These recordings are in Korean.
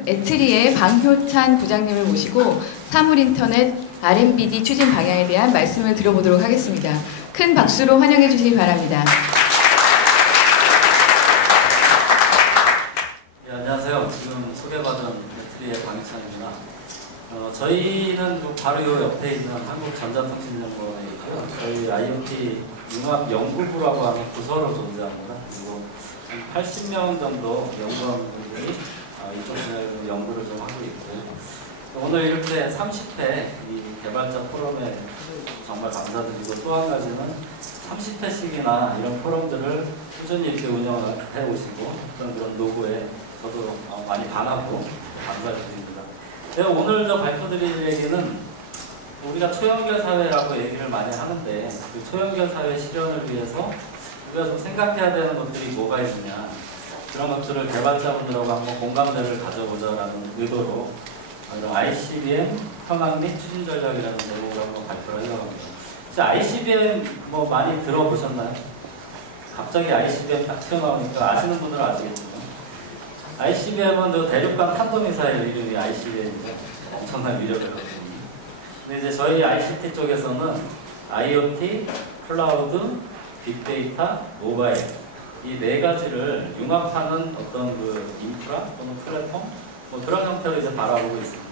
오늘은 에트리의 방효찬 부장님을 모시고 사물인터넷 R&BD 추진 방향에 대한 말씀을 들어보도록 하겠습니다. 큰 박수로 환영해 주시기 바랍니다. 네, 안녕하세요. 지금 소개받은 에트리의 방효찬입니다. 저희는 바로 요 옆에 있는 한국전자통신연구원에 있고요. 저희 IoT 융합연구부라고 하는 부서로 존재합니다. 그리고 한 80명 정도 연구원분들이 이쪽 분야로 연구를 좀 하고 있고요. 오늘 이렇게 30회 이 개발자 포럼에 정말 감사드리고, 또 한 가지는 30회씩이나 이런 포럼들을 꾸준히 이렇게 운영을 해오시고 그런 노고에 저도 많이 반하고 감사드립니다. 제가 오늘 발표드릴 얘기는 우리가 초연결 사회라고 얘기를 많이 하는데, 그 초연결 사회 실현을 위해서 우리가 좀 생각해야 되는 것들이 뭐가 있느냐, 그런 것들을 개발자분들하고 한번 공감대를 가져보자라는 의도로 이런 ICBM 현황 및 추진 전략이라는 내용으로 한번 발표를 하려고 합니다. ICBM 뭐 많이 들어보셨나요? 갑자기 ICBM 딱 튀어나오니까 아시는 분들은 아시겠지만, ICBM은 대륙간 탄도미사일 이름이 ICBM인데 엄청난 위력을 갖고 있습니다. 근데 이제 저희 ICT 쪽에서는 IoT, 클라우드, 빅데이터, 모바일 이 네 가지를 융합하는 어떤 그 인프라 또는 플랫폼 그런 형태로 이제 바라보고 있습니다.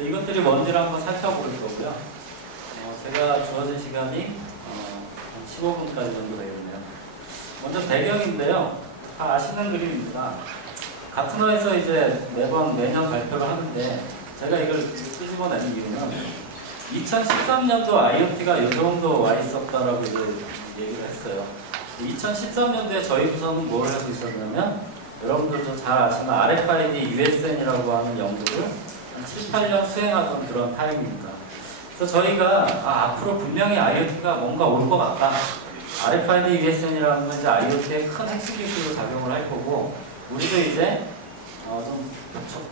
이것들이 뭔지를 한번 살펴볼 거고요. 제가 주어진 시간이 한 15분까지 정도 되겠네요. 먼저 배경인데요. 다 아시는 그림입니다. 가트너에서 이제 매년 발표를 하는데, 제가 이걸 끄집어낸 이유는 2013년도 IoT가 이 정도 와 있었다라고 이제 얘기를 했어요. 2013년도에 저희 부서는 뭘 하고 있었냐면, 여러분들 좀 잘 아시는 RFID USN이라고 하는 연구를 한 7, 8년 수행하던 그런 타임입니다. 그래서 저희가 앞으로 분명히 IoT가 뭔가 올 것 같다. RFID USN이라는 건 이제 IoT의 큰 핵심 기술로 작용을 할 거고, 우리도 이제 좀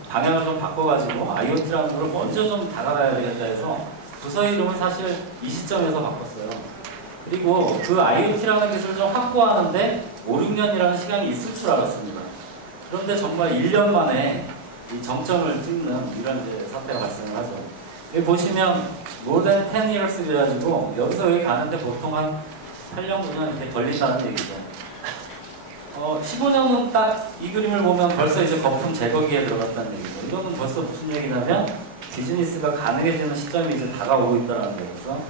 방향을 좀 바꿔가지고 IoT라는 걸 먼저 좀 다가가야 되겠다 해서 부서 이름을 사실 이 시점에서 바꿨어요. 그리고 그 IoT라는 기술을 좀 확보하는데 5, 6년이라는 시간이 있을 줄 알았습니다. 그런데 정말 1년 만에 이 정점을 찍는 이런 이제 사태가 발생을 하죠. 여기 보시면 more than 10 years 그래가지고 여기서 여기 가는데 보통 한 8년, 9년 이렇게 걸린다는 얘기죠. 15년은 딱 이 그림을 보면 벌써 이제 거품 제거기에 들어갔다는 얘기죠. 이거는 벌써 무슨 얘기냐면 비즈니스가 가능해지는 시점이 이제 다가오고 있다는 거죠.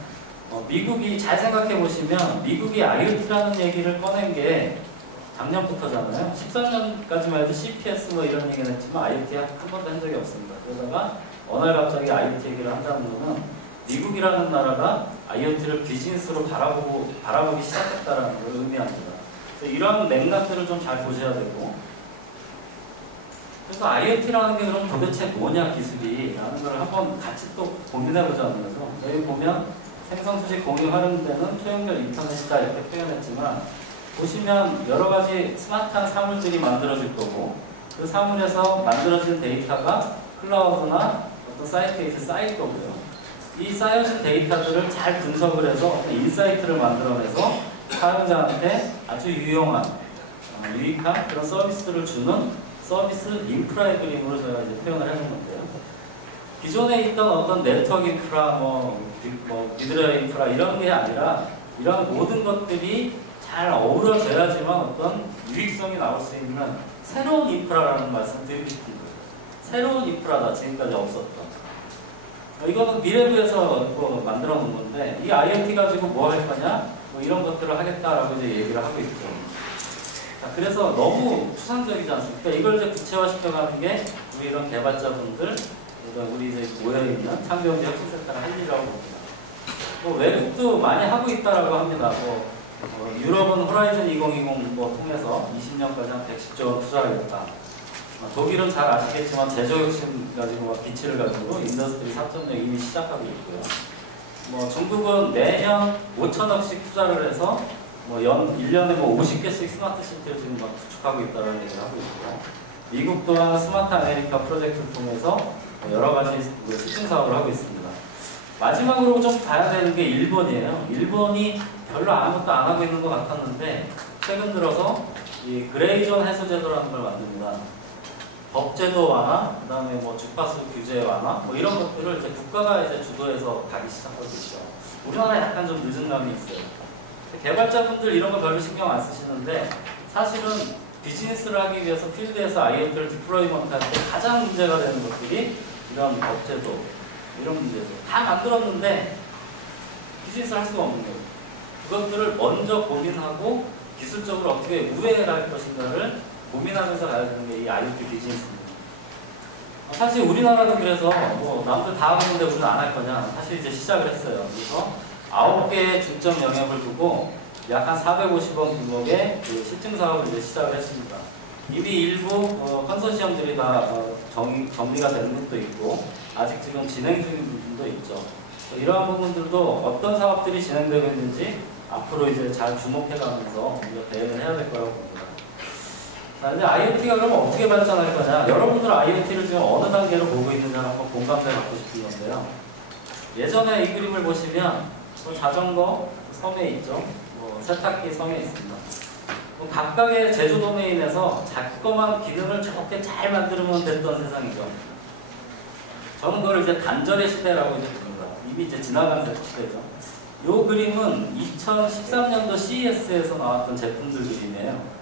미국이 잘 생각해 보시면 미국이 IoT라는 얘기를 꺼낸 게 작년부터잖아요. 13년까지만 해도 CPS 뭐 이런 얘기는 했지만 IoT 한 번도 한 적이 없습니다. 그러다가 어느 날 갑자기 IoT 얘기를 한다는 거는 미국이라는 나라가 IoT를 비즈니스로 바라보기 시작했다는 걸 의미합니다. 이런 맥락들을 좀 잘 보셔야 되고, 그래서 IoT라는 게 그럼 도대체 뭐냐 기술이 라는 걸 한번 같이 또 고민해보자는 거죠. 여기 보면 생성수식 공유 활용되는 초연결 인터넷이다 이렇게 표현했지만, 보시면 여러 가지 스마트한 사물들이 만들어질 거고, 그 사물에서 만들어진 데이터가 클라우드나 어떤 사이트에 이제 쌓일 거고요. 이 쌓여진 데이터들을 잘 분석을 해서 인사이트를 만들어내서 사용자한테 아주 유용한, 유익한 그런 서비스들을 주는 서비스 인프라의 그림으로 제가 이제 표현을 해본 건데요. 기존에 있던 어떤 네트워크 인프라, 미드웨어 인프라 이런 게 아니라 이런 모든 것들이 잘 어우러져야지만 어떤 유익성이 나올 수 있는 새로운 인프라라는 말씀을 드리고 싶은 거예요. 새로운 인프라다, 지금까지 없었던. 이거는 미래부에서 만들어 놓은 건데, 이 IoT 가지고 뭐 할 거냐? 이런 것들을 하겠다라고 이제 얘기를 하고 있죠. 자, 그래서 너무 추상적이지 않습니까? 이걸 이제 구체화시켜가는 게 우리 이런 개발자분들, 우리 이제 모여있는 창조경제 혁신센터가 할 일이라고 봅니다. 외국도 많이 하고 있다라고 합니다. 유럽은 호라이즌 2020 통해서 20년까지 한 110조 원 투자하겠다. 독일은 잘 아시겠지만 제조혁신 가지고 기치를 가지고 인더스트리 4.0 이미 시작하고 있고요. 중국은 매년 5천억씩 투자를 해서 1년에 50개씩 스마트 시티를 지금 구축하고 있다는 얘기를 하고 있고요. 미국 또한 스마트 아메리카 프로젝트를 통해서 여러 가지 시승 사업을 하고 있습니다. 마지막으로 좀 봐야 되는 게 일본이에요. 일본이 별로 아무것도 안 하고 있는 것 같았는데 최근 들어서 이 그레이존 해소 제도라는 걸 만듭니다. 법제도 완화, 그 다음에 뭐 주파수 규제 완화, 뭐 이런 것들을 이제 국가가 이제 주도해서 가기 시작하고 있죠. 우리나라 약간 좀 늦은 감이 있어요. 개발자분들 이런 거 별로 신경 안 쓰시는데 사실은 비즈니스를 하기 위해서 필드에서 IoT를 디플로이먼트 할 때 가장 문제가 되는 것들이 이런 법제도, 이런 문제죠. 다 만들었는데 비즈니스를 할 수가 없는 거예요. 그것들을 먼저 고민하고 기술적으로 어떻게 우회할 것인가를 고민하면서 가야 되는 게 이 IoT 비즈니스입니다. 사실 우리나라도 그래서 뭐 남들 다 하는데 우리는 안 할 거냐, 사실 이제 시작을 했어요. 그래서 9개의 중점 영역을 두고 약 한 450억 규모의 그 실증 사업을 이제 시작을 했습니다. 이미 일부 컨소시엄들이 다 정리가 되는 것도 있고 아직 지금 진행 중인 부분도 있죠. 이러한 부분들도 어떤 사업들이 진행되고 있는지 앞으로 이제 잘 주목해가면서 우리가 대응을 해야 될 거라고 봅니다. 자, 이제 IoT가 그러면 어떻게 발전할 거냐? 여러분들 IoT를 지금 어느 단계로 보고 있느냐 한번 공감대 갖고 싶은 건데요. 예전에 이 그림을 보시면 자전거 섬에 있죠. 세탁기 섬에 있습니다. 각각의 제조 도메인에서 자꾸만 기능을 좋게 잘 만들면 됐던 세상이죠. 저는 그걸 이제 단절의 시대라고 이제 부릅니다. 이미 이제 지나간 시대죠. 이 그림은 2013년도 CES에서 나왔던 제품들 그림이에요.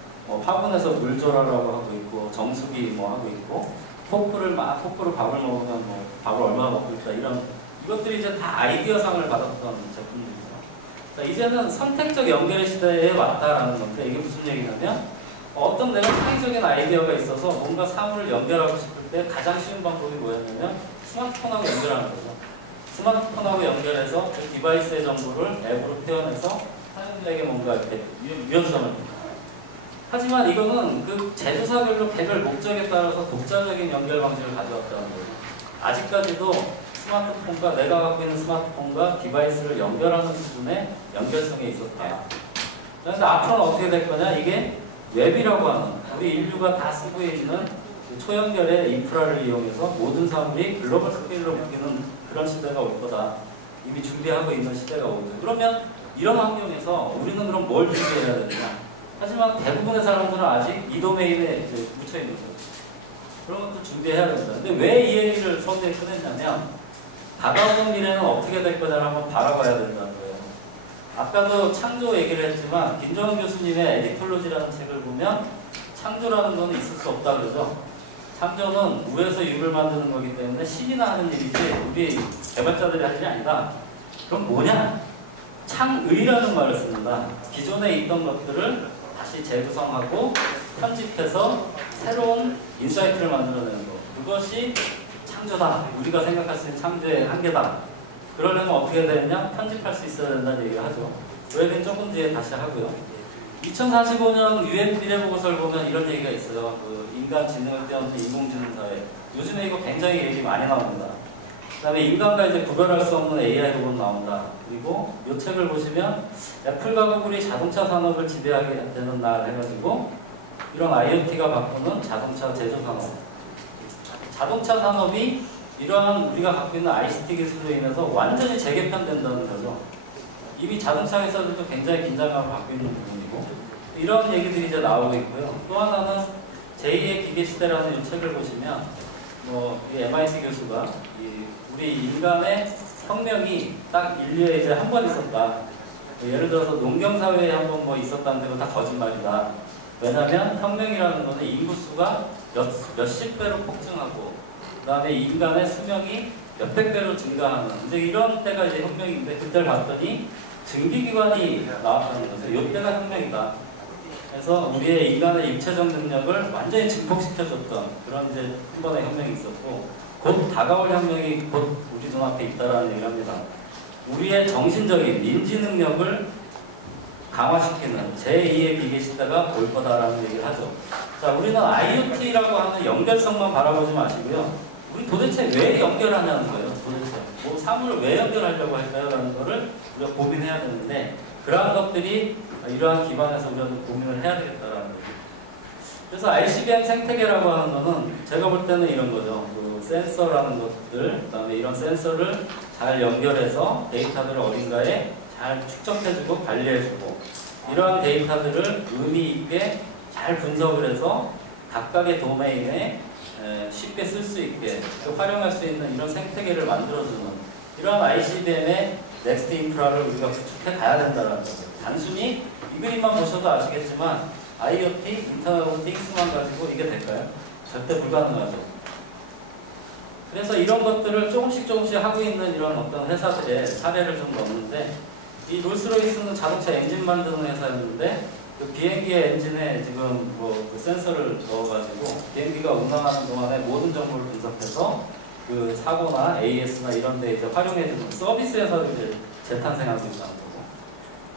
화분에서 물 졸아라고 하고 있고, 정수기 뭐 하고 있고, 포크로 밥을 먹으면 뭐 밥을 얼마나 먹고 있다, 이것들이 이제 다 아이디어상을 받았던 제품들이죠. 자, 이제는 선택적 연결의 시대에 왔다라는 건데, 이게 무슨 얘기냐면 어떤 내가 창의적인 아이디어가 있어서 뭔가 사물을 연결하고 싶을 때 가장 쉬운 방법이 뭐였냐면 스마트폰하고 연결하는 거죠. 스마트폰하고 연결해서 그 디바이스의 정보를 앱으로 표현해서 사용자에게 뭔가 이렇게 유연성을 줍니다. 하지만 이거는 그 제조사별로 개별 목적에 따라서 독자적인 연결 방식을 가져왔다는 거예요. 아직까지도 스마트폰과 내가 갖고 있는 스마트폰과 디바이스를 연결하는 수준의 연결성에 있었다. 그런데 앞으로는 어떻게 될 거냐? 이게 웹이라고 하는 우리 인류가 다 쓰고 있는 초연결의 인프라를 이용해서 모든 사물이 글로벌 스케일로 바뀌는 그런 시대가 올 거다. 이미 준비하고 있는 시대가 오거든요. 그러면 이런 환경에서 우리는 그럼 뭘 준비해야 되느냐? 하지만 대부분의 사람들은 아직 이 도메인에 이제 묻혀 있는 거죠. 그런 것도 준비해야 됩니다. 근데 왜 이 얘기를 처음에 꺼냈냐면 다가오는 미래는 어떻게 될 거냐를 한번 바라봐야 된다는 거예요. 아까도 창조 얘기를 했지만 김정은 교수님의 에디톨로지라는 책을 보면 창조라는 거는 있을 수 없다 그러죠. 창조는 무에서 유를 만드는 거기 때문에 신이나 하는 일이지 우리 개발자들이 할 일이 아니다. 그럼 뭐냐? 창의라는 말을 씁니다. 기존에 있던 것들을 다시 재구성하고 편집해서 새로운 인사이트를 만들어내는 것. 그것이 창조다. 우리가 생각할 수 있는 창조의 한계다. 그러려면 어떻게 해야 되느냐? 편집할 수 있어야 된다는 얘기를 하죠. 그 얘기는 조금 뒤에 다시 하고요. 2045년 UN 미래보고서를 보면 이런 얘기가 있어요. 그 인간 지능을 뛰어넘는 인공지능 사회. 요즘에 이거 굉장히 얘기 많이 나옵니다. 그 다음에 인간과 이제 구별할 수 없는 AI 로봇 나온다. 그리고 이 책을 보시면 애플과 구글이 자동차 산업을 지배하게 되는 날 해가지고 이런 IoT가 바꾸는 자동차 제조 산업. 자동차 산업이 이러한 우리가 갖고 있는 ICT 기술로 인해서 완전히 재개편된다는 거죠. 이미 자동차 회사들도 굉장히 긴장감을 갖고 있는 부분이고 이런 얘기들이 이제 나오고 있고요. 또 하나는 제2의 기계시대라는 이 책을 보시면 이 MIT 교수가 우리 인간의 혁명이 딱 인류에 이제 한 번 있었다. 예를 들어서 농경사회에 한 번 있었다는 데가 다 거짓말이다. 왜냐하면 혁명이라는 거는 인구수가 몇십 배로 폭증하고 그 다음에 인간의 수명이 몇백 배로 증가하는 이제 이런 때가 이제 혁명인데 그때를 봤더니 증기기관이 나왔다는 거죠. 이때가 혁명이다. 그래서 우리의 인간의 육체적 능력을 완전히 증폭시켜줬던 그런 이제 한 번의 혁명이 있었고 곧 다가올 혁명이 곧 우리 눈앞에 있다라는 얘기를 합니다. 우리의 정신적인 인지 능력을 강화시키는 제2의 기계 시대가 올 거다라는 얘기를 하죠. 자, 우리는 IoT라고 하는 연결성만 바라보지 마시고요. 우리 도대체 왜 연결하냐는 거예요. 도대체 사물을 왜 연결하려고 할까요? 라는 거를 우리가 고민해야 되는데 그러한 것들이 이러한 기반에서 우리가 고민을 해야 되겠다라는 거죠. 그래서 ICBM 생태계라고 하는 거는 제가 볼 때는 이런 거죠. 그 센서라는 것들, 그 다음에 이런 센서를 잘 연결해서 데이터들을 어딘가에 잘 축적해주고 관리해주고 이러한 데이터들을 의미 있게 잘 분석을 해서 각각의 도메인에 쉽게 쓸 수 있게 또 활용할 수 있는 이런 생태계를 만들어주는 이런 ICBM의 넥스트 인프라를 우리가 구축해 가야 된다는 거죠. 단순히 이 그림만 보셔도 아시겠지만 IoT, 인터넷 오브 띵스만 가지고 이게 될까요? 절대 불가능하죠. 그래서 이런 것들을 조금씩 하고 있는 이런 어떤 회사들의 사례를 좀 넣었는데, 이 롤스로이스는 자동차 엔진 만드는 회사였는데 그 비행기의 엔진에 지금 그 센서를 넣어가지고 비행기가 운항하는 동안에 모든 정보를 분석해서 그 사고나 AS나 이런 데 이제 활용해주는 서비스 회사를 이제 재탄생하고 있다는 거고,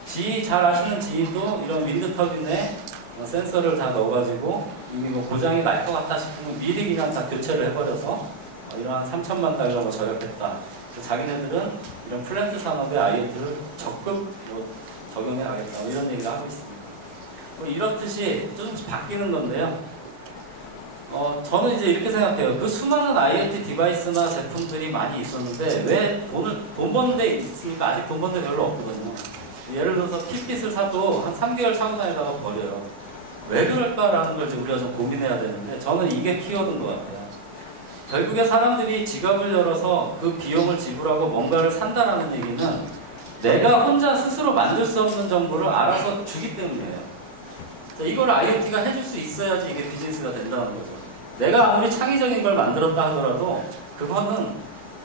GE 잘 아시는 GE도 이런 윈드 터빈에 센서를 다 넣어가지고 이게 뭐 고장이 날 것 같다 싶으면 미리 그냥 다 교체를 해버려서 이런 3천만 달러 뭐 절약했다. 자기네들은 이런 플랜트 산업의 IoT를 적극 적용해 가겠다. 이런 얘기를 하고 있습니다. 뭐 이렇듯이 조금씩 바뀌는 건데요. 저는 이제 이렇게 생각해요. 그 수많은 IoT 디바이스나 제품들이 많이 있었는데 왜 돈 버는 데 있으니까 아직 돈 버는 데 별로 없거든요. 예를 들어서 킷빛을 사도 한 3개월 차고 다니다가 버려요. 왜 그럴까라는 걸 우리가 좀 고민해야 되는데, 저는 이게 키워드인 것 같아요. 결국에 사람들이 지갑을 열어서 그 비용을 지불하고 뭔가를 산다라는 얘기는 내가 혼자 스스로 만들 수 없는 정보를 알아서 주기 때문이에요. 이걸 IoT가 해줄 수 있어야지 이게 비즈니스가 된다는 거죠. 내가 아무리 창의적인 걸 만들었다 하더라도 그거는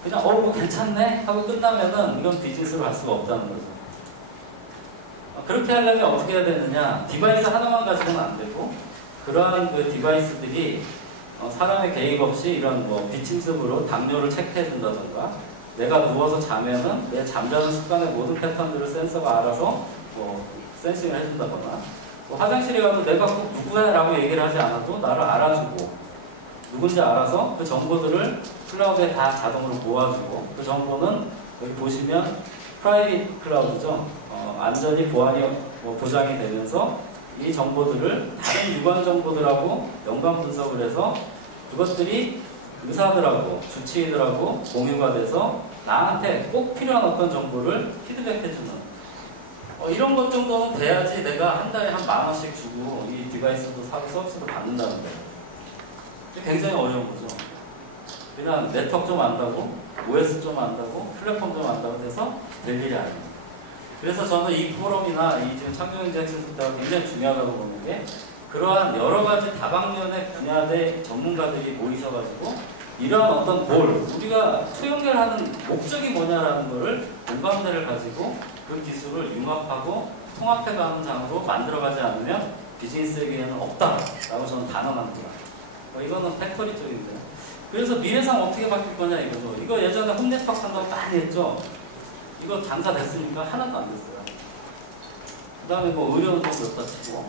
그냥 뭐 괜찮네 하고 끝나면은 이건 비즈니스로 할 수가 없다는 거죠. 그렇게 하려면 어떻게 해야 되느냐? 디바이스 하나만 가지고는 안 되고, 그러한 그 디바이스들이 사람의 개입 없이 이런 비침습으로 당뇨를 체크해 준다던가, 내가 누워서 자면은 내 잠자는 습관의 모든 패턴들을 센서가 알아서 센싱을 해준다거나, 화장실에 가도 내가 꼭 누구야라고 얘기를 하지 않아도 나를 알아주고 누군지 알아서 그 정보들을 클라우드에 다 자동으로 모아주고, 그 정보는 여기 보시면 프라이빗 클라우드죠. 안전이 보안이 보장이 되면서 이 정보들을 다른 유관 정보들하고 연관 분석을 해서 그것들이 의사들하고 주치의들하고 공유가 돼서 나한테 꼭 필요한 어떤 정보를 피드백해주는 이런 것 정도는 돼야지 내가 한 달에 한 10,000원씩 주고 이 디바이스도 사고 서비스도 받는다는 거예요. 굉장히 어려운 거죠. 그냥 네트워크 좀 안다고, OS 좀 안다고, 플랫폼 좀 안다고 해서 될 일이 아닙니다. 그래서 저는 이 포럼이나 이 지금 창조경제 학생들과 굉장히 중요하다고 보는 게, 그러한 여러 가지 다방면의 분야의 전문가들이 모이셔가지고 이러한 어떤 우리가 초연결하는 목적이 뭐냐라는 거를 공감대를 가지고 그 기술을 융합하고 통합해가는 장으로 만들어가지 않으면 비즈니스 세계에는 없다라고 저는 단언합니다. 이거는 팩토리 쪽인데, 그래서 미래상 어떻게 바뀔 거냐 이거죠. 이거 예전에 홈네트워크 한다고 많이 했죠. 이거 장사됐습니까? 하나도 안 됐어요. 그 다음에 의료는 좀 그렇다 치고,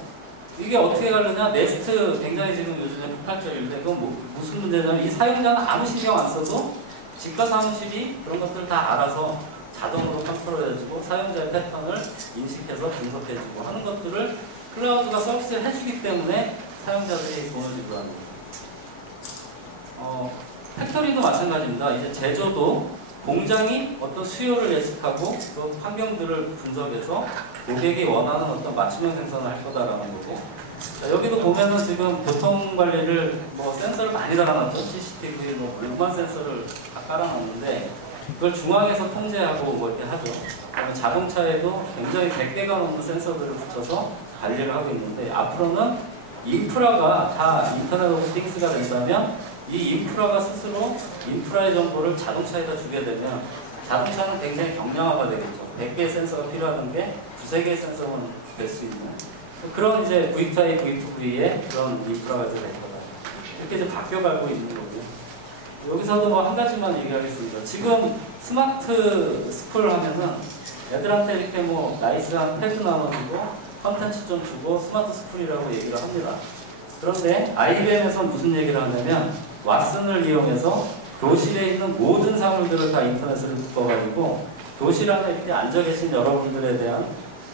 이게 어떻게 가느냐? 네스트 굉장히 지금 요즘에 폭발적인데, 그건 무슨 문제냐면 이 사용자는 아무 신경 안 써도 집과 사무실이 그런 것들 다 알아서 자동으로 컨트롤해주고 사용자의 패턴을 인식해서 분석해주고 하는 것들을 클라우드가 서비스를 해주기 때문에 사용자들이 돈을 지불하는 거죠. 팩토리도 마찬가지입니다. 이제 제조도 공장이 어떤 수요를 예측하고 그 환경들을 분석해서 고객이 원하는 어떤 맞춤형 생산을 할 거다라는 거고, 자, 여기도 보면은 지금 교통 관리를 센서를 많이 달아놨죠. CCTV 일반 센서를 다 깔아놨는데 그걸 중앙에서 통제하고 이렇게 하죠. 그다음에 자동차에도 굉장히 100개가 넘는 센서들을 붙여서 관리를 하고 있는데, 앞으로는 인프라가 다 인터넷 오브 띵스가 된다면 이 인프라가 스스로 인프라의 정보를 자동차에다 주게 되면 자동차는 굉장히 경량화가 되겠죠. 100개의 센서가 필요한 게 2~3개의 센서만 될 수 있는 그런 이제 V2I, V2V의 그런 인프라가 될 거다. 이렇게 이제 바뀌어가고 있는 거고요. 여기서도 한 가지만 얘기하겠습니다. 지금 스마트 스쿨 하면은 애들한테 이렇게 나이스한 패드 나눠주고 컨텐츠 좀 주고 스마트 스쿨이라고 얘기를 합니다. 그런데 IBM에서 무슨 얘기를 하냐면 왓슨을 이용해서 교실에 있는 모든 사물들을 다 인터넷으로 묶어가지고 교실 안에 이렇게 앉아 계신 여러분들에 대한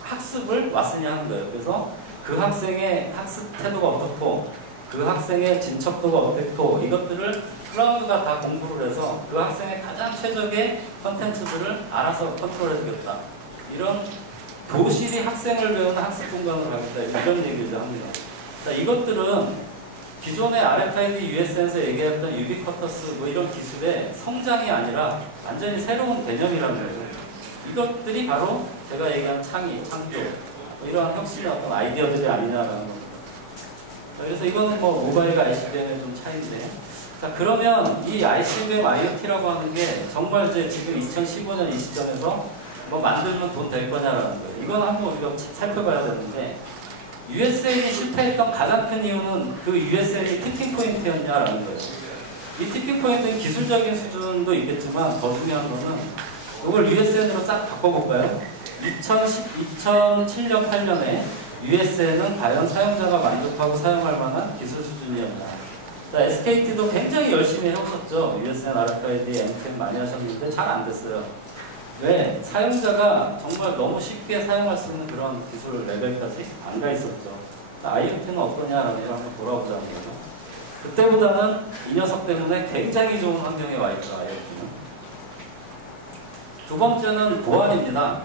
학습을 왓슨이 하는 거예요. 그래서 그 학생의 학습 태도가 어떻고 그 학생의 진척도가 어떻고 이것들을 클라우드가 다 공부를 해서 그 학생의 가장 최적의 컨텐츠들을 알아서 컨트롤해 주겠다. 이런 교실이 학생을 배우는 학습 공간으로 가겠다. 이런 얘기를 합니다. 자, 이것들은 기존의 RFID, USN에서 얘기했던 유비쿼터스 뭐 이런 기술의 성장이 아니라 완전히 새로운 개념이라는 거죠. 이것들이 바로 제가 얘기한 창의, 창조, 뭐 이러한 혁신의 어떤 아이디어들이 아니냐라는 겁니다. 그래서 이거는 뭐 모바일과 ICBM의 좀 차이인데, 자 그러면 이 ICBM IoT라고 하는 게 정말 이제 지금 2015년 이 시점에서 뭐 만들면 돈 될 거냐라는 거예요. 이건 한번 우리가 살펴봐야 되는데, USN이 실패했던 가장 큰 이유는 그 USN이 티핑 포인트였냐라는 거예요. 이 티핑 포인트는 기술적인 수준도 있겠지만 더 중요한 거는 이걸 USN으로 싹 바꿔볼까요? 2007년, 8년에 USN은 과연 사용자가 만족하고 사용할 만한 기술 수준이었나. SKT도 굉장히 열심히 해오셨죠. USN RFID, MTM 많이 하셨는데 잘 안 됐어요. 왜? 사용자가 정말 너무 쉽게 사용할 수 있는 그런 기술 레벨까지 안 가 있었죠. IoT는 어떠냐라는 걸 한번 돌아보자는 거죠. 그때보다는 이 녀석 때문에 굉장히 좋은 환경에 와 있죠, IoT는. 두 번째는 보안입니다.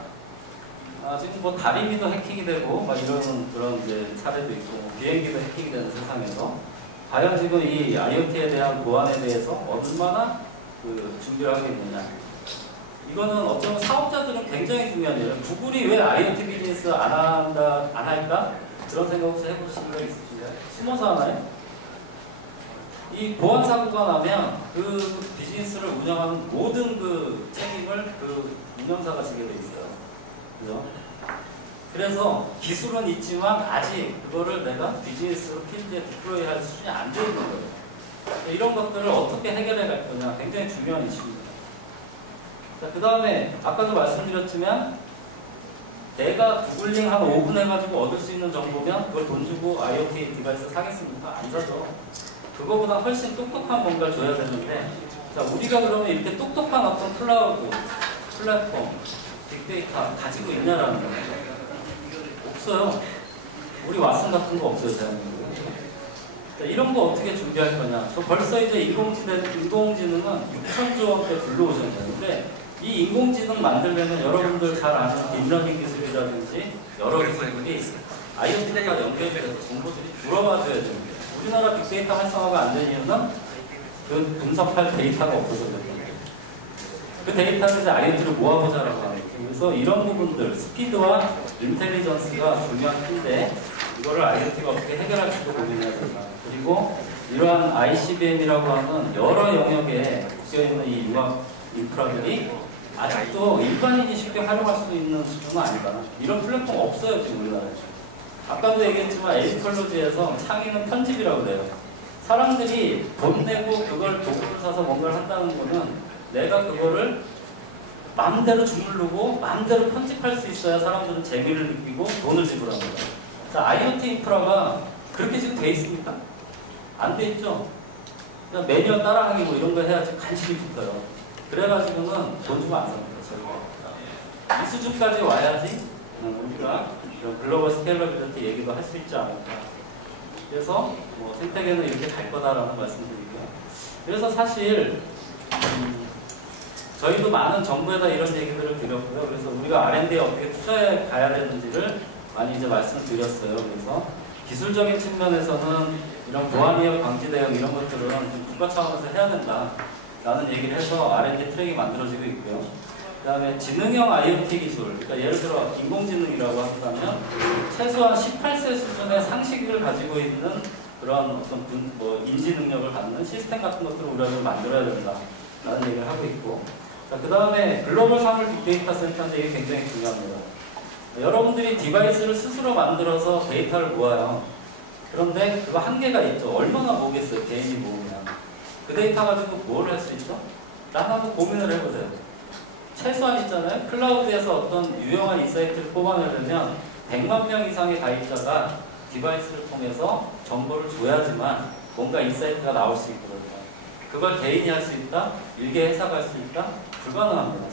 지금 뭐 다리미도 해킹이 되고 막 이런 그런 이제 사례도 있고 비행기도 해킹이 되는 세상에서 과연 지금 이 IoT에 대한 보안에 대해서 얼마나 그 준비를 하게 되냐. 이거는 어쩌면 사업자들은 굉장히 중요한 일이에요. 구글이 왜 IoT 비즈니스 안 할까? 그런 생각 혹시 해보신 적 있으신가요? 숨어서 하나요? 이 보안 사고가 나면 그 비즈니스를 운영하는 모든 그 책임을 그 운영사가 지게 돼 있어요. 그죠? 그래서 기술은 있지만 아직 그거를 내가 비즈니스로 필드에 디플로이 할 수준이 안 돼 있는 거예요. 이런 것들을 어떻게 해결해 갈 거냐 굉장히 중요한 이슈입니다. 그 다음에 아까도 말씀드렸지만 내가 구글링 한 5분 해가지고 얻을 수 있는 정보면 그걸 돈 주고 IoT 디바이스 사겠습니까? 안 사죠. 그거보다 훨씬 똑똑한 뭔가를 줘야 되는데, 자 우리가 그러면 이렇게 똑똑한 어떤 클라우드, 플랫폼, 빅데이터 가지고 있냐라는 거예요. 없어요. 우리 왓슨 같은 거 없어요, 대한민국에. 이런 거 어떻게 준비할 거냐. 저 벌써 이제 인공지능은 6천조 원대 불러오셨는데 이 인공지능 만들려면 여러분들 잘 아는 딥러닝 기술이라든지 여러 기술들이 IoT가 연결돼서 정보들이 들어와줘야 됩니다. 우리나라 빅데이터 활성화가 안 된 이유는 그 분석할 데이터가 없어서 그래요. 그 데이터를 이제 IoT로 모아보자라고 하는 거죠. 그래서 이런 부분들, 스피드와 인텔리전스가 중요한 키인데 이거를 IoT가 어떻게 해결할지도 고민해야 된다. 그리고 이러한 ICBM이라고 하는 여러 영역에 묶여있는 이 융합 인프라들이 아직도 일반인이 쉽게 활용할 수 있는 수준은 아니다. 이런 플랫폼 없어요, 지금 우리나라에. 아까도 얘기했지만 에이컬로지에서 창의는 편집이라고 그래요. 사람들이 돈 내고 그걸 도구를 사서 뭔가를 한다는 거는 내가 그거를 마음대로 주물르고 마음대로 편집할 수 있어야 사람들은 재미를 느끼고 돈을 지불합니다. 자, IoT 인프라가 그렇게 지금 돼 있습니까? 안 돼 있죠? 그냥 매뉴얼 따라하기 뭐 이런 거 해야지 간신히 붙어요. 그래가지고는 돈 주고 안 삽니다. 이 수준까지 와야지 우리가 이런 글로벌 스케일러빌리티 얘기도 할 수 있지 않을까. 그래서 뭐 생태계는 이렇게 갈 거다라는 말씀드리고요. 그래서 사실 저희도 많은 정부에다 이런 얘기들을 드렸고요. 그래서 우리가 R&D에 어떻게 투자해 가야 되는지를 많이 이제 말씀드렸어요. 그래서 기술적인 측면에서는 이런 보안 위협 방지 대응 이런 것들은 좀 국가 차원에서 해야 된다라는 얘기를 해서 R&D 트랙이 만들어지고 있고요. 그 다음에 지능형 IoT 기술, 그러니까 예를 들어 인공지능이라고 한다면 최소한 18세 수준의 상식을 가지고 있는 그런 어떤 인지 능력을 갖는 시스템 같은 것들을 우리가 좀 만들어야 된다라는 얘기를 하고 있고, 그 다음에 글로벌 사물 빅데이터 센터인데 이게 굉장히 중요합니다. 여러분들이 디바이스를 스스로 만들어서 데이터를 모아요. 그런데 그거 한계가 있죠. 얼마나 모으겠어요, 개인이 모으면. 그 데이터 가지고 뭘 할 수 있죠? 난 한번 고민을 해보세요. 최소한 있잖아요. 클라우드에서 어떤 유용한 인사이트를 뽑아내려면 100만 명 이상의 가입자가 디바이스를 통해서 정보를 줘야지만 뭔가 인사이트가 나올 수 있거든요. 그걸 개인이 할 수 있다? 일개 회사가 할 수 있다? 불가능합니다.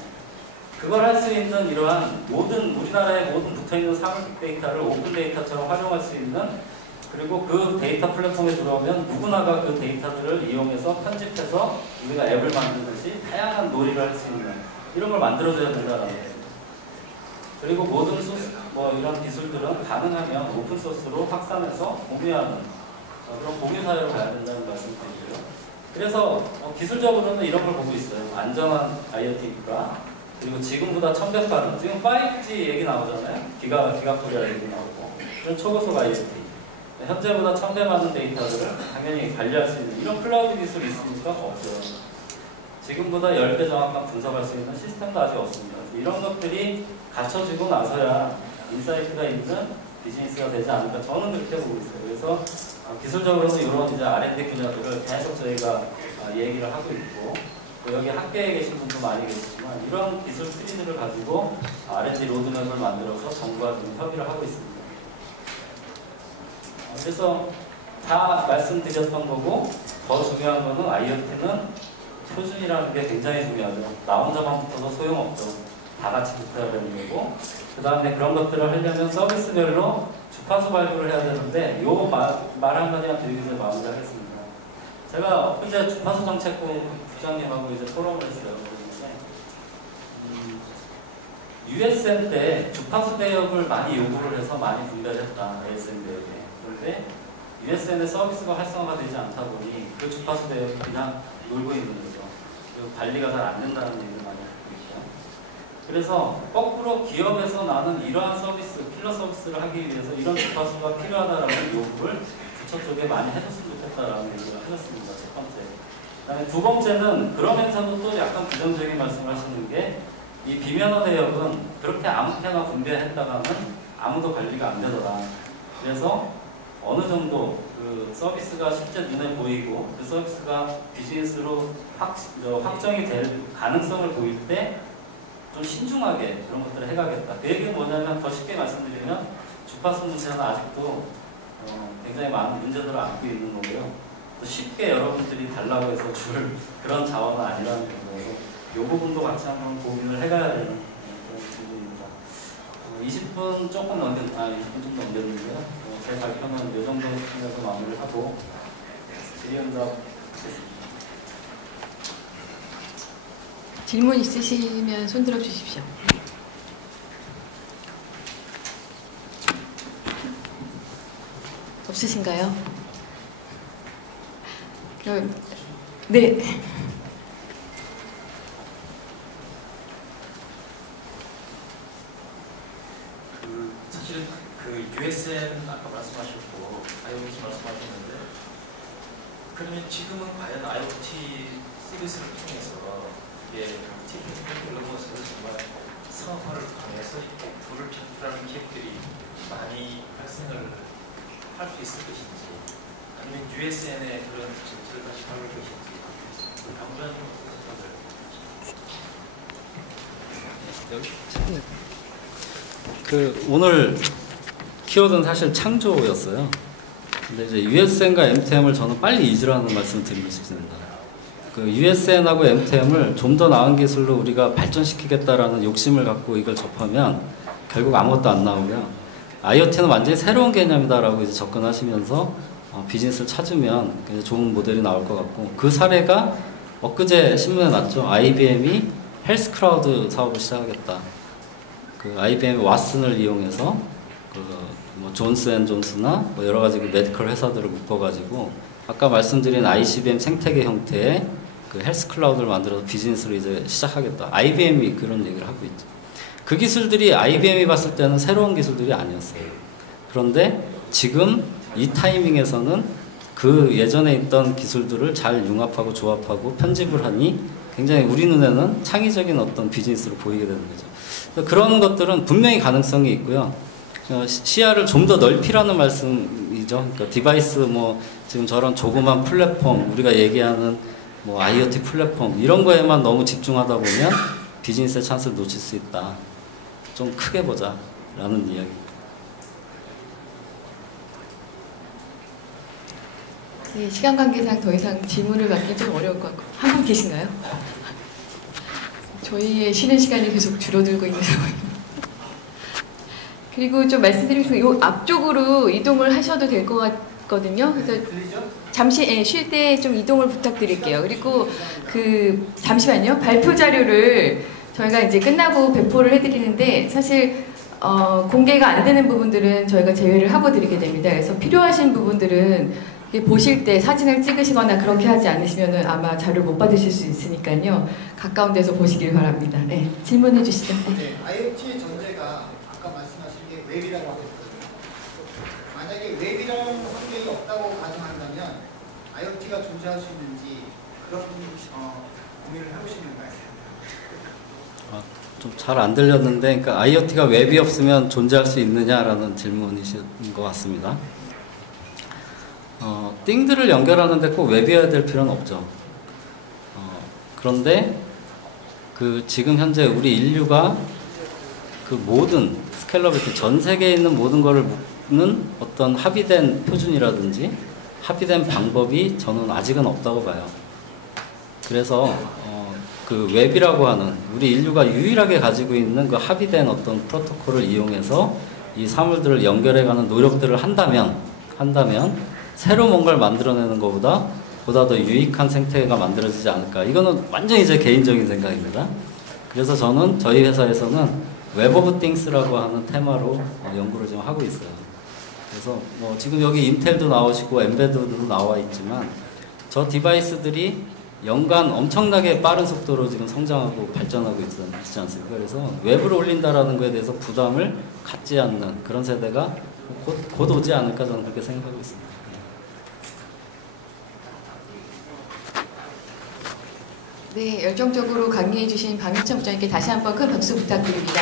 그걸 할 수 있는 이러한 우리나라의 모든 붙어있는 사물 빅데이터를 오픈 데이터처럼 활용할 수 있는, 그리고 그 데이터 플랫폼에 들어오면 누구나가 그 데이터들을 이용해서 편집해서 우리가 앱을 만들듯이 다양한 놀이를 할 수 있는 이런 걸 만들어줘야 된다는 거예요. 그리고 모든 이런 기술들은 가능하면 오픈소스로 확산해서 공유하는 그런 공유 사회로 가야 된다는 말씀드리고요. 그래서 기술적으로는 이런 걸 보고 있어요. 안정한 IoT 인프라, 그리고 지금보다 1100배는 지금 5G 얘기 나오잖아요. 기가코리아 얘기 나오고 이런 초고속 IoT, 현재보다 1000배 많은 데이터들을 당연히 관리할 수 있는 이런 클라우드 기술이 있습니까? 없어요. 지금보다 10배 정확한 분석할 수 있는 시스템도 아직 없습니다. 이런 것들이 갖춰지고 나서야 인사이트가 있는 비즈니스가 되지 않을까, 저는 그렇게 보고 있어요. 그래서 기술적으로는 이런 이제 R&D 분야들을 계속 저희가 얘기를 하고 있고, 또 여기 학계에 계신 분도 많이 계시지만 이런 기술 트리들을 가지고 R&D 로드맵을 만들어서 정부와 좀 협의를 하고 있습니다. 그래서 다 말씀드렸던 거고, 더 중요한 거는 IoT는 표준이라는 게 굉장히 중요하죠. 나 혼자만 붙어서 소용없죠. 다 같이 붙어야 되는 거고, 그 다음에 그런 것들을 하려면 서비스별로 주파수 발굴을 해야 되는데, 요 말 한마디만 드리기 전에 마무리하겠습니다. 제가 엊그제 주파수 정책부 부장님하고 이제 토론을 했어요. USN 때 주파수 대역을 많이 요구를 해서 많이 분배를 했다. ASN 대역에. 그런데 USN의 서비스가 활성화가 되지 않다 보니 그 주파수 대역이 그냥 놀고 있는 거죠. 그리고 관리가 잘 안 된다는 얘기를 많이 하고 있죠. 그래서 거꾸로 기업에서 나는 이러한 서비스, 필러 서비스를 하기 위해서 이런 주파수가 필요하다라는 요구를 부처 쪽에 많이 해줬으면 좋겠다라는 얘기를 하셨습니다. 첫 번째. 그다음에 두 번째는 그러면서도 또 약간 부정적인 말씀을 하시는 게, 이 비면허 대역은 그렇게 아무렇게나 분배했다가는 아무도 관리가 안 되더라. 그래서 어느 정도 그 서비스가 실제 눈에 보이고 그 서비스가 비즈니스로 확정이 될 가능성을 보일 때 좀 신중하게 그런 것들을 해가겠다. 그 얘기는 뭐냐면, 더 쉽게 말씀드리면 주파수 문제는 아직도 굉장히 많은 문제들을 안고 있는 거고요. 또 쉽게 여러분들이 달라고 해서 줄 그런 자원은 아니라는 거예요. 이 부분도 같이 한번 고민을 해가야 되는 그런 부분입니다. 20분 조금 20분 좀 넘겼는데요. 제 발표는 이 정도 수준에서 마무리를 하고 질의응답 질문 있으시면 손 들어 주십시오. 없으신가요? 그럼 네. 사실은 그 USN 아까 말씀하셨고 IoT 말씀하셨는데, 그러면 지금은 과연 IoT 서비스를 통해서 이런 것을 정말 상업화를 통해서 불을 창출하는 기업들이 많이 발생을 할 수 있을 것인지, 아니면 USN의 그런 정책을 다시 바꿀 것인지, 그 강조하는 그 오늘 키워드는 사실 창조였어요. 근데 이제 USN과 MTM을 저는 빨리 잊으라는 말씀을 드리고 싶습니다. 그 USN하고 MTM을 좀 더 나은 기술로 우리가 발전시키겠다라는 욕심을 갖고 이걸 접하면 결국 아무것도 안 나오고요. IoT는 완전히 새로운 개념이다라고 이제 접근하시면서 비즈니스를 찾으면 굉장히 좋은 모델이 나올 것 같고, 그 사례가 엊그제 신문에 났죠. IBM이 헬스 클라우드 사업을 시작하겠다. 그 IBM 왓슨을 이용해서 뭐 존스앤존스나 뭐 여러 가지 그 메디컬 회사들을 묶어가지고 아까 말씀드린 ICBM 생태계 형태의 그 헬스 클라우드를 만들어서 비즈니스를 이제 시작하겠다. IBM이 그런 얘기를 하고 있죠. 그 기술들이 IBM이 봤을 때는 새로운 기술들이 아니었어요. 그런데 지금 이 타이밍에서는 그 예전에 있던 기술들을 잘 융합하고 조합하고 편집을 하니 굉장히 우리 눈에는 창의적인 어떤 비즈니스로 보이게 되는 거죠. 그런 것들은 분명히 가능성이 있고요. 시야를 좀 더 넓히라는 말씀이죠. 그러니까 디바이스 뭐 지금 저런 조그만 플랫폼, 우리가 얘기하는 뭐 IoT 플랫폼 이런 거에만 너무 집중하다 보면 비즈니스의 찬스를 놓칠 수 있다. 좀 크게 보자 라는 이야기. 네, 시간 관계상 더 이상 질문을 받기 좀 어려울 것 같고, 한 분 계신가요? 저희의 쉬는 시간이 계속 줄어들고 있는 상황입니다. 그리고 좀 말씀드리고 싶은 게, 이 앞쪽으로 이동을 하셔도 될 것 같거든요. 그래서 잠시 쉴 때 좀 이동을 부탁드릴게요. 그리고 잠시만요. 발표 자료를 저희가 이제 끝나고 배포를 해드리는데, 사실 공개가 안 되는 부분들은 저희가 제외를 하고 드리게 됩니다. 그래서 필요하신 부분들은 이게 보실 때 사진을 찍으시거나 그렇게 하지 않으시면 아마 자료 못 받으실 수 있으니까요. 가까운 데서 보시길 바랍니다. 네, 질문해 주시죠. 네. 네, IoT 전제가 아까 말씀하신 게 웹이라고 하셨거든요. 만약에 웹이라는 환경이 없다고 가정한다면 IoT가 존재할 수 있는지 그런 고민을 해보시는가요? 좀 잘 안 들렸는데, 그러니까 IoT가 웹이 없으면 존재할 수 있느냐라는 질문이신 것 같습니다. 띵들을 연결하는데 꼭 웹이어야 될 필요는 없죠. 그런데 지금 현재 우리 인류가 그 모든 스케일러빌티, 전 세계에 있는 모든 거를 묶는 어떤 합의된 표준이라든지 합의된 방법이 저는 아직은 없다고 봐요. 그래서 그 웹이라고 하는 우리 인류가 유일하게 가지고 있는 그 합의된 어떤 프로토콜을 이용해서 이 사물들을 연결해가는 노력들을 한다면 새로 뭔가를 만들어내는 것보다 더 유익한 생태계가 만들어지지 않을까. 이거는 완전히 제 개인적인 생각입니다. 그래서 저는 저희 회사에서는 웹 오브 띵스라고 하는 테마로 연구를 지금 하고 있어요. 그래서 지금 여기 인텔도 나오시고 엠베드도 나와 있지만 저 디바이스들이 연간 엄청나게 빠른 속도로 지금 성장하고 발전하고 있지 않습니까? 그래서 웹으로 올린다라는 거에 대해서 부담을 갖지 않는 그런 세대가 곧 오지 않을까 저는 그렇게 생각하고 있습니다. 네, 열정적으로 강의해 주신 박유천 부장님께 다시 한번 큰 박수 부탁드립니다.